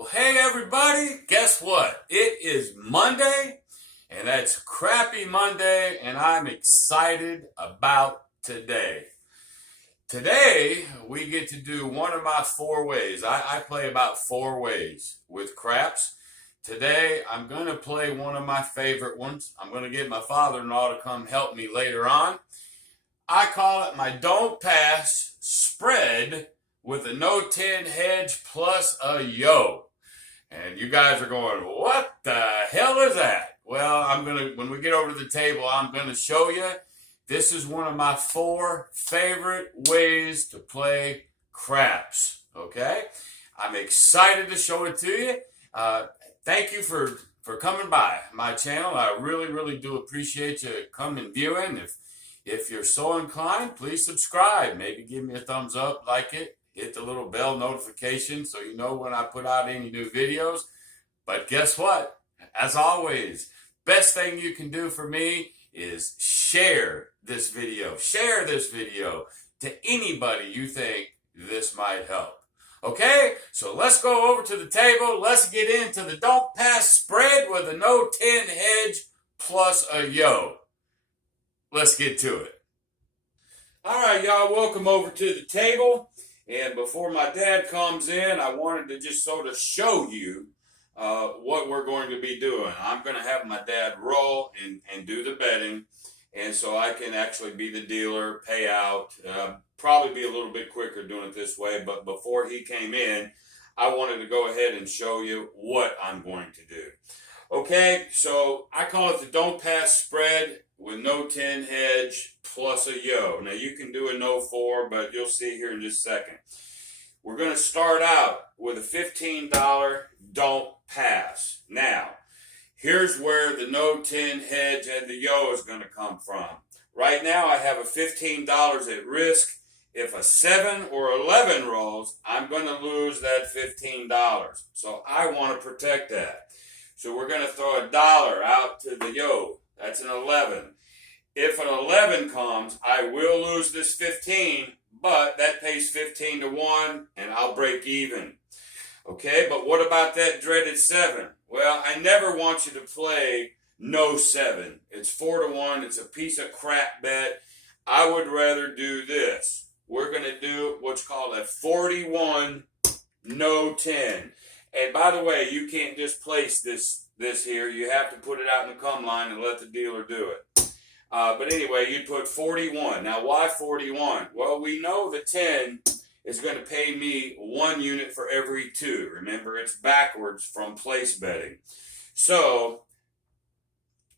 Well, hey everybody, guess what? It is Monday, and that's Crappy Monday, and I'm excited about today. Today, we get to do one of my four ways. I play about four ways with craps. Today, I'm going to play one of my favorite ones. I'm going to get my father-in-law to come help me later on. I call it my don't pass spread with a no 10 hedge plus a yo. And you guys are going, what the hell is that? Well, when we get over to the table, I'm going to show you. This is one of my four favorite ways to play craps. Okay? I'm excited to show it to you. Thank you for coming by my channel. I really do appreciate you coming viewing. If you're so inclined, please subscribe. Maybe give me a thumbs up, like it. Hit the little bell notification so you know when I put out any new videos. But guess what? As always, best thing you can do for me is share this video. Share this video to anybody you think this might help. Okay? So let's go over to the table. Let's get into the don't pass spread with a no 10 hedge plus a yo. Let's get to it. All right, y'all, welcome over to the table. And before my dad comes in, I wanted to just sort of show you what we're going to be doing. I'm going to have my dad roll and do the betting. And so I can actually be the dealer, pay out. Probably be a little bit quicker doing it this way. But before he came in, I wanted to go ahead and show you what I'm going to do. Okay, so I call it the don't pass spread with no 10 hedge plus a yo. Now you can do a no 4, but you'll see here in just a second. We're going to start out with a $15 don't pass. Now, here's where the no 10 hedge and the yo is going to come from. Right now I have a $15 at risk. If a 7 or 11 rolls, I'm going to lose that $15. So I want to protect that. So we're going to throw $1 out to the yo. That's an 11. If an 11 comes, I will lose this 15, but that pays 15 to 1, and I'll break even. Okay, but what about that dreaded 7? Well, I never want you to play no 7. It's 4 to 1. It's a piece of crap bet. I would rather do this. We're going to do what's called a 41 no 10. And by the way, you can't just place this here. You have to put it out in the come line and let the dealer do it. But anyway, you'd put 41. Now, why 41? Well, we know the 10 is going to pay me 1 unit for every 2. Remember, it's backwards from place betting. So,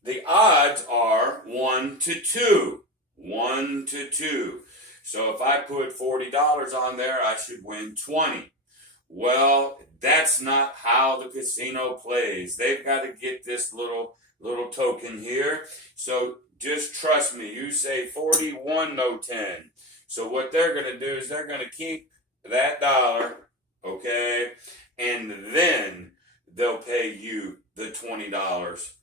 the odds are 1 to 2. 1 to 2. So, if I put $40 on there, I should win 20. Well, that's not how the casino plays. They've got to get this little token here. So just trust me. You say 41 no 10. So what they're going to do is they're going to keep that dollar, okay, and then they'll pay you the $20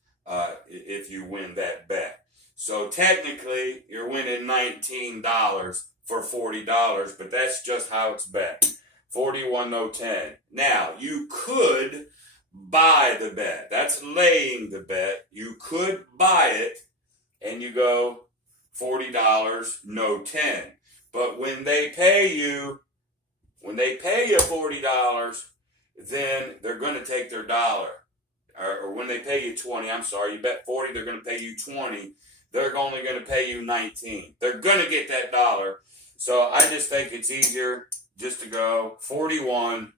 if you win that bet. So technically, you're winning $19 for $40, but that's just how it's bet. 41 no 10. Now, you could buy the bet. That's laying the bet. You could buy it and you go $40 no 10. But when they pay you $40, then they're going to take their dollar. Or when they pay you 20, I'm sorry, you bet 40, they're going to pay you 20. They're only going to pay you 19. They're going to get that dollar. So I just think it's easier just to go 41,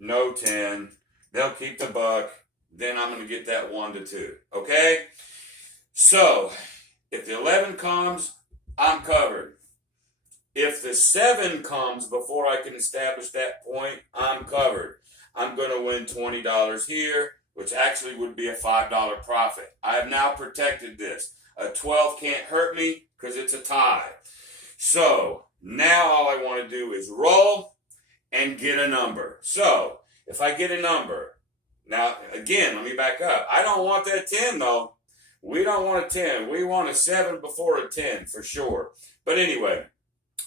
no 10. They'll keep the buck. Then I'm going to get that 1 to 2. Okay? So, if the 11 comes, I'm covered. If the 7 comes before I can establish that point, I'm covered. I'm going to win $20 here, which actually would be a $5 profit. I have now protected this. A 12 can't hurt me because it's a tie. So, now all I want to do is roll and get a number. So, if I get a number, now, again, let me back up. I don't want that 10, though. We don't want a 10. We want a 7 before a 10, for sure. But anyway,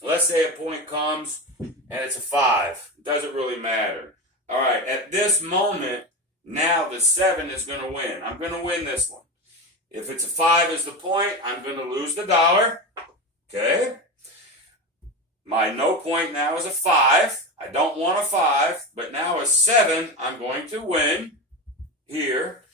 let's say a point comes and it's a 5. It doesn't really matter. All right, at this moment, now the 7 is going to win. I'm going to win this one. If it's a 5 is the point, I'm going to lose the dollar. Okay? My no point now is a 5. I don't want a 5, but now a 7, I'm going to win here.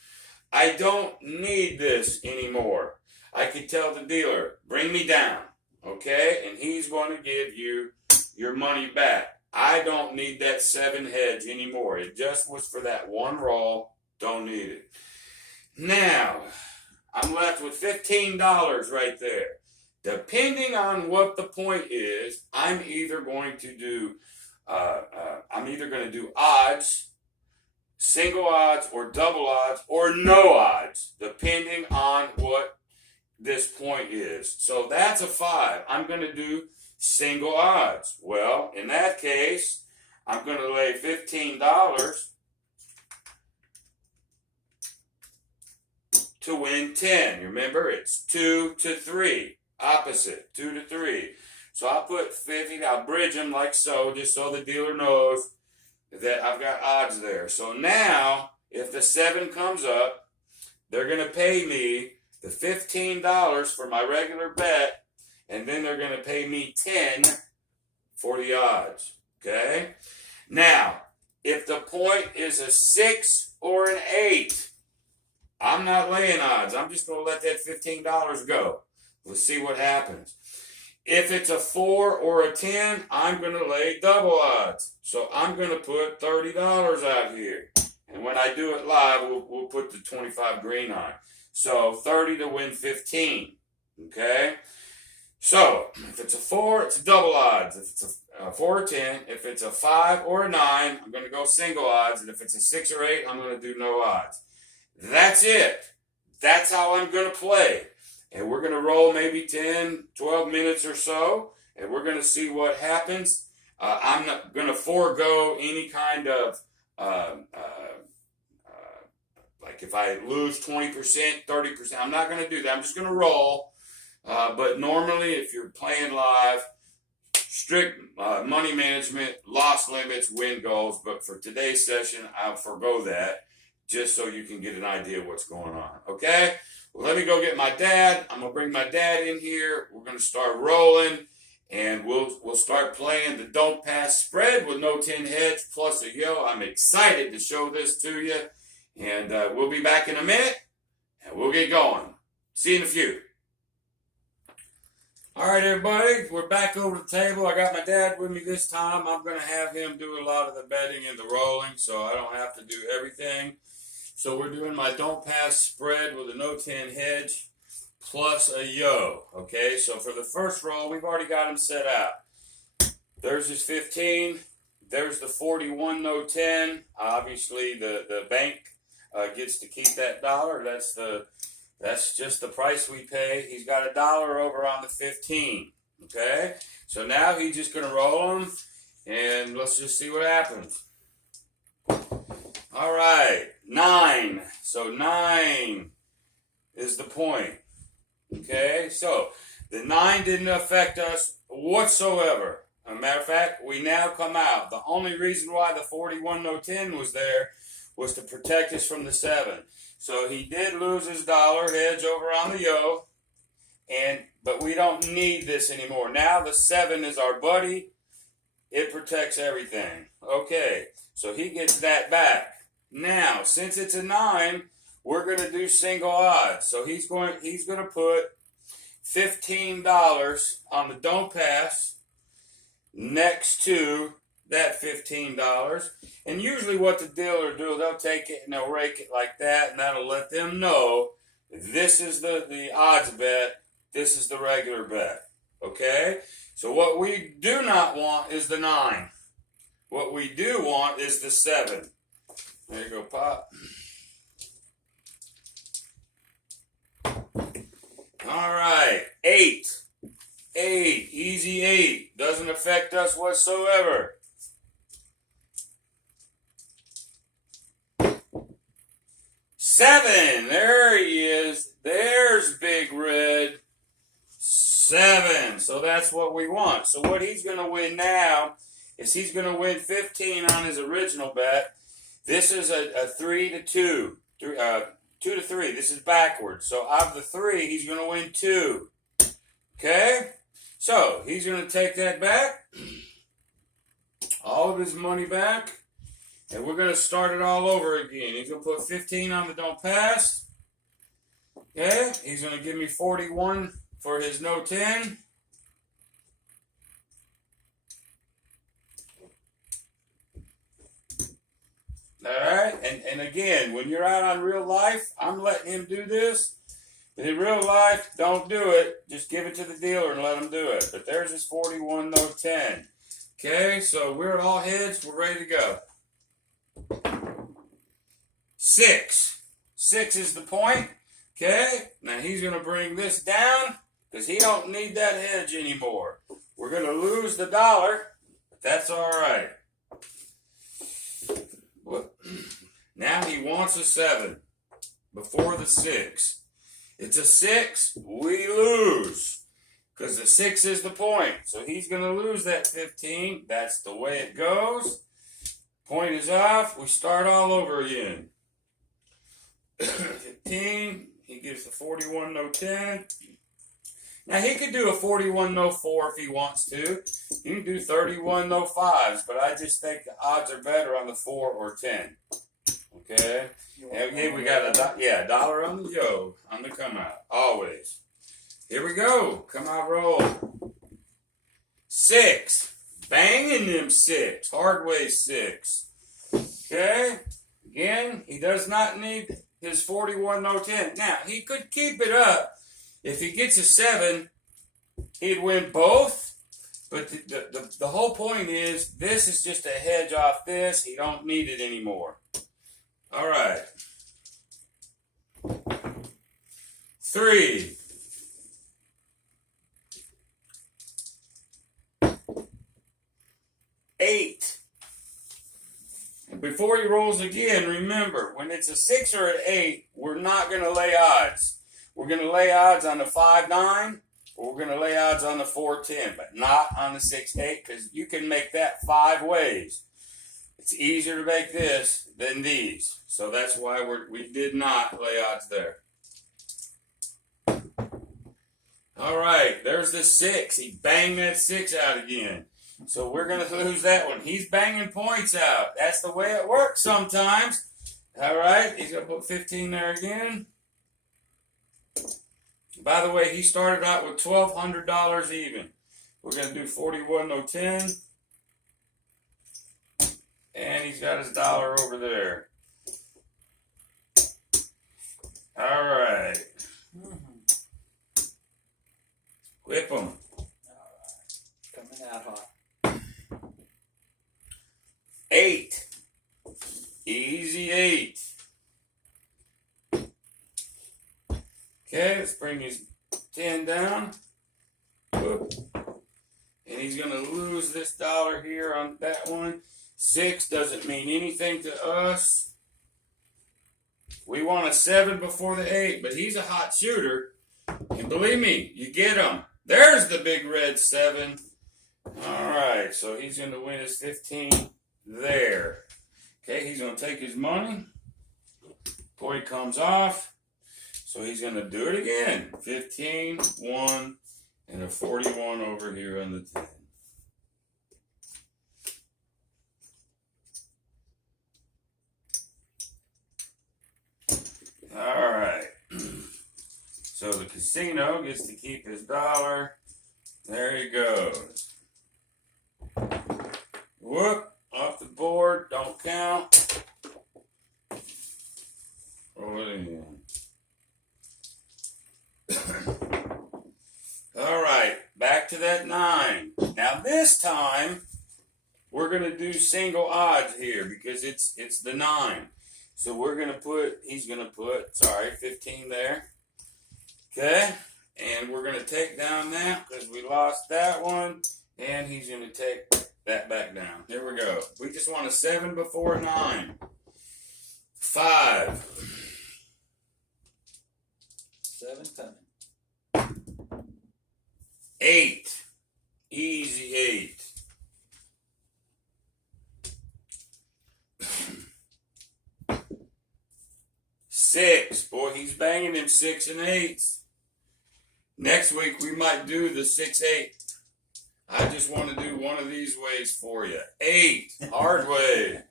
I don't need this anymore. I could tell the dealer, bring me down, okay? And he's going to give you your money back. I don't need that 7 hedge anymore. It just was for that one roll. Don't need it. Now, I'm left with $15 right there. Depending on what the point is, I'm either going to do odds, single odds, or double odds, or no odds, depending on what this point is. So that's a 5. I'm going to do single odds. Well, in that case, I'm going to lay $15 to win 10. Remember, it's 2 to 3. Opposite, 2 to 3. So I'll put 50, I'll bridge them like so, just so the dealer knows that I've got odds there. So now, if the 7 comes up, they're going to pay me the $15 for my regular bet, and then they're going to pay me 10 for the odds. Okay? Now, if the point is a 6 or an 8, I'm not laying odds. I'm just going to let that $15 go. We'll see what happens. If it's a 4 or a 10, I'm going to lay double odds. So I'm going to put $30 out here. And when I do it live, we'll put the 25 green on. So 30 to win 15. Okay? So if it's a 4, it's double odds. If it's a 4 or 10, if it's a 5 or a 9, I'm going to go single odds. And if it's a 6 or 8, I'm going to do no odds. That's it. That's how I'm going to play. And we're going to roll maybe 10, 12 minutes or so, and we're going to see what happens. I'm not going to forego any kind of, like if I lose 20%, 30%, I'm not going to do that. I'm just going to roll. But normally, if you're playing live, strict money management, loss limits, win goals. But for today's session, I'll forego that just so you can get an idea of what's going on. Okay? Well, let me go get my dad. I'm going to bring my dad in here. We're going to start rolling, and we'll start playing the don't pass spread with no 10 hedge plus a yo. I'm excited to show this to you, and we'll be back in a minute, and we'll get going. See you in a few. All right, everybody, we're back over the table. I got my dad with me this time. I'm going to have him do a lot of the betting and the rolling, so I don't have to do everything. So we're doing my don't pass spread with a no 10 hedge plus a yo. Okay, so for the first roll, we've already got him set out. There's his 15. There's the 41 no 10. Obviously, the bank gets to keep that dollar. That's just the price we pay. He's got $1 over on the 15. Okay, so now he's just going to roll them, and let's just see what happens. All right, 9. So 9 is the point. Okay, so the 9 didn't affect us whatsoever. As a matter of fact, we now come out. The only reason why the 41 no 10 was there was to protect us from the 7. So he did lose his dollar hedge over on the yo, but we don't need this anymore. Now the 7 is our buddy. It protects everything. Okay, so he gets that back. Now, since it's a 9, we're going to do single odds. So he's going to put $15 on the don't pass next to that $15. And usually what the dealer will do, they'll take it and they'll rake it like that, and that'll let them know this is the odds bet, this is the regular bet. Okay? So what we do not want is the 9. What we do want is the 7. There you go, Pop. All right, 8. 8, easy 8. Doesn't affect us whatsoever. 7, there he is. There's Big Red. 7, so that's what we want. So what he's going to win now is he's going to win 15 on his original bet. This is a 3 to 2. 2 to 3. This is backwards. So out of the 3, he's going to win 2. Okay? So he's going to take that back. All of his money back. And we're going to start it all over again. He's going to put 15 on the don't pass. Okay? He's going to give me 41 for his no 10. Alright, and again, when you're out on real life, I'm letting him do this. But in real life, don't do it. Just give it to the dealer and let him do it. But there's his 41, no 10. Okay, so we're at all heads. We're ready to go. 6. 6 is the point. Okay, now he's going to bring this down because he don't need that hedge anymore. We're going to lose the dollar, but that's all right. Now he wants a 7 before the 6. It's a 6, we lose because the 6 is the point. So he's going to lose that 15. That's the way it goes. Point is off. We start all over again. 15. He gives the 41, no 10. Now he could do a 41, no 4 if he wants to. He can do 31, no 5s, but I just think the odds are better on the 4 or 10. Okay? And again, we got a dollar on the yo, on the come out. Always. Here we go. Come out roll. 6. Banging them 6. Hard way 6. Okay? Again, he does not need his 41, no 10. Now, he could keep it up. If he gets a 7, he'd win both. But the whole point is, this is just a hedge off this. He don't need it anymore. All right. 3. 8. And before he rolls again, remember, when it's a 6 or an 8, we're not going to lay odds. We're going to lay odds on the 5-9, or we're going to lay odds on the 4-10, but not on the 6-8, because you can make that 5 ways. It's easier to make this than these. So that's why we did not lay odds there. All right, there's the 6. He banged that 6 out again. So we're going to lose that one. He's banging points out. That's the way it works sometimes. All right, he's going to put 15 there again. By the way, he started out with $1,200 even. We're going to do 41, no 10. And he's got his dollar over there. All right. Whip him. All right. Coming out hot. 8. Easy 8. Okay, let's bring his 10 down. Whoop. And he's going to lose this dollar here on that one. 6 doesn't mean anything to us. We want a 7 before the 8, but he's a hot shooter. And believe me, you get him. There's the big red 7. All right, so he's going to win his 15 there. Okay, he's going to take his money. Point comes off. So he's going to do it again. 15, 1, and a 41 over here on the 10. All right. So the casino gets to keep his dollar. There he goes. Whoop, off the board, don't count. Roll it in. All right, back to that 9. Now this time, we're going to do single odds here because it's the 9. So we're going to put, he's going to put, 15 there. Okay, and we're going to take down that because we lost that one. And he's going to take that back down. Here we go. We just want a 7 before 9. 5. 7 coming. 8. Easy 8. 6. Boy, he's banging them 6 and 8s. Next week, we might do the 6-8. I just want to do one of these ways for you. 8, hard way.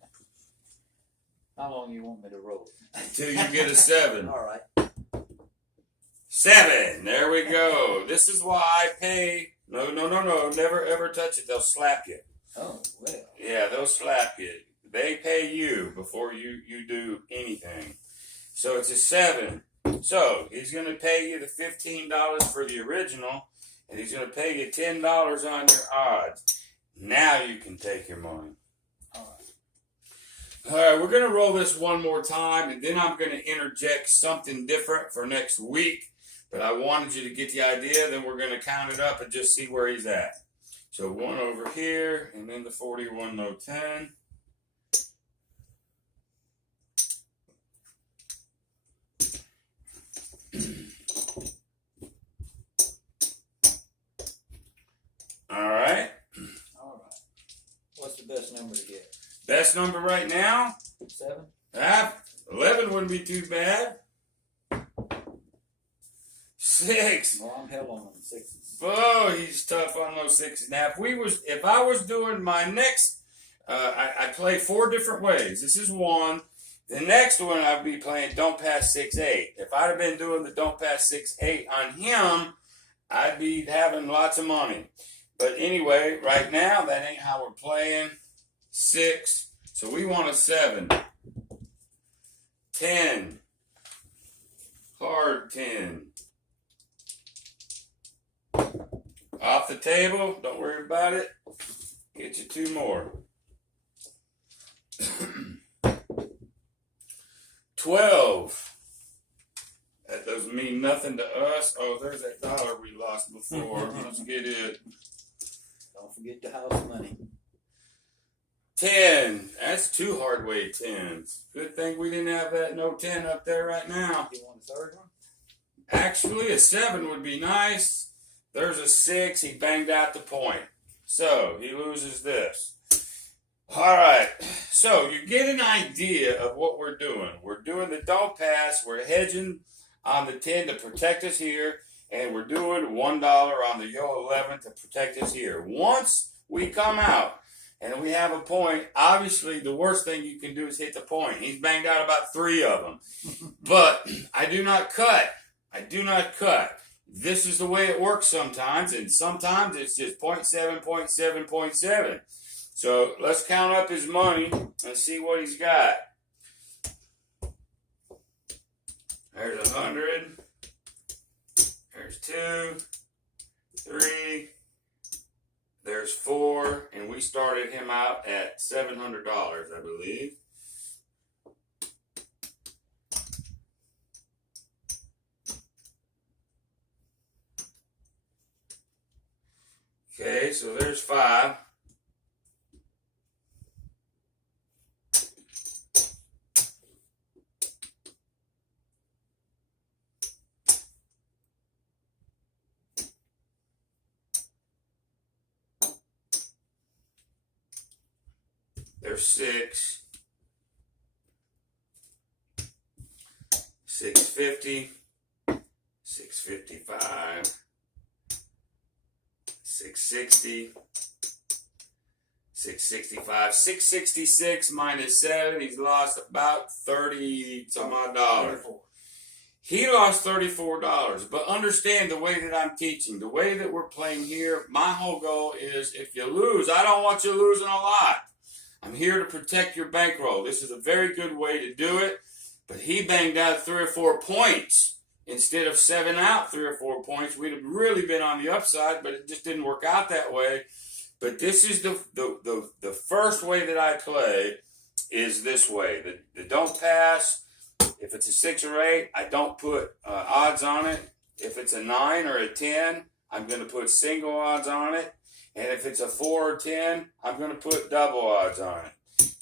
How long you want me to roll? Till you get a 7. All right. 7. There we go. This is why I pay. No. Never ever touch it. They'll slap you. Oh, well. Yeah, they'll slap you. They pay you before you do anything. So it's a 7. So he's going to pay you the $15 for the original, and he's going to pay you $10 on your odds. Now you can take your money. All right, we're going to roll this one more time, and then I'm going to interject something different for next week. But I wanted you to get the idea. Then we're going to count it up and just see where he's at. So 1 over here, and then the 41 no 10. All right. What's the best number to get? Best number right now? 7? 11 wouldn't be too bad. 6. Well, I'm hell on 6s. Oh, he's tough on those 6s. Now, if I was doing my next, I play 4 different ways. This is 1. The next one I'd be playing don't pass 6-8. If I'd have been doing the don't pass 6-8 on him, I'd be having lots of money. But anyway, right now, that ain't how we're playing. 6. So we want a 7. 10. Hard 10. Off the table. Don't worry about it. Get you 2 more. 12. That doesn't mean nothing to us. Oh, there's that dollar we lost before. Let's get it. Don't forget the house money. 10. That's 2 hard way 10s. Good thing we didn't have that no 10 up there right now. You want a 3rd one? Actually, a 7 would be nice. There's a 6. He banged out the point. So, he loses this. All right. So, you get an idea of what we're doing. We're doing the don't pass. We're hedging on the 10 to protect us here. And we're doing $1 on the yo 11 to protect us here. Once we come out and we have a point, obviously the worst thing you can do is hit the point. He's banged out about 3 of them. But I do not cut. I do not cut. This is the way it works sometimes, and sometimes it's just 0.7, 0.7, 0.7. So let's count up his money and see what he's got. There's 100. There's 2, 3. There's 4, and we started him out at $700, I believe. Okay, so there's 5. There's 6. 650. 655. 660, 665, 666 minus 7. He's lost about 30 some odd dollars. He lost $34. But understand the way that I'm teaching, the way that we're playing here, my whole goal is if you lose, I don't want you losing a lot. I'm here to protect your bankroll. This is a very good way to do it. But he banged out 3 or 4 points. Instead of 7 out 3 or 4 points, we'd have really been on the upside, but it just didn't work out that way. But this is the first way that I play is this way. The don't pass. If it's a 6 or 8, I don't put odds on it. If it's a 9 or a 10, I'm going to put single odds on it. And if it's a 4 or 10, I'm going to put double odds on it,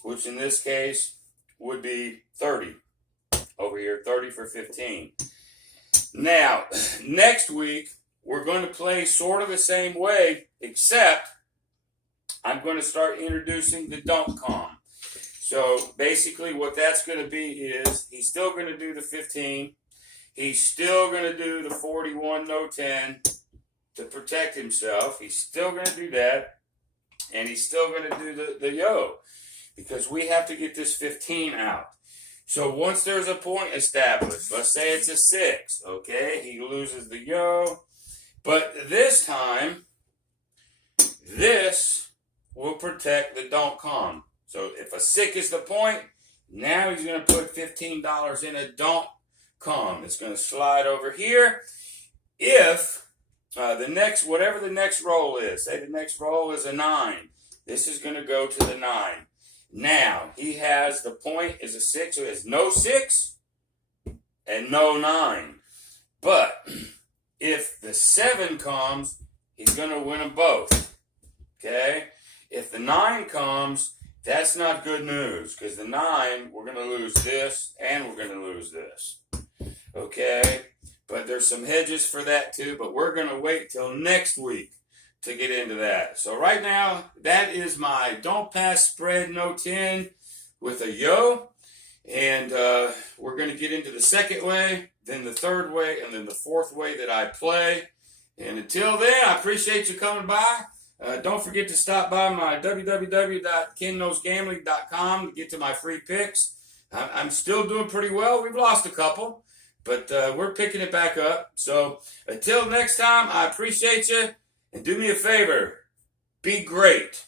which in this case would be 30. Over here, 30 for 15. Now, next week, we're going to play sort of the same way, except I'm going to start introducing the don't com. So basically what that's going to be is he's still going to do the 15. He's still going to do the 41 no 10 to protect himself. He's still going to do that. And he's still going to do the yo, because we have to get this 15 out. So once there's a point established, let's say it's a 6, okay? He loses the yo. But this time, this will protect the don't come. So if a 6 is the point, now he's going to put $15 in a don't come. It's going to slide over here. If whatever the next roll is, say the next roll is a 9, this is going to go to the 9. Now, he has the point is a 6, so he has no 6 and no 9. But if the 7 comes, he's going to win them both. Okay? If the 9 comes, that's not good news, because the 9, we're going to lose this and we're going to lose this. Okay? But there's some hedges for that too, but we're going to wait till next week to get into that. So right now, that is my don't pass spread no 10 with a yo. And we're going to get into the second way, then the third way, and then the fourth way that I play. And until then, I appreciate you coming by. Don't forget to stop by my www.Kenknowsgambling.com to get to my free picks. I'm still doing pretty well. We've lost a couple, but we're picking it back up. So until next time, I appreciate you. And do me a favor, be great.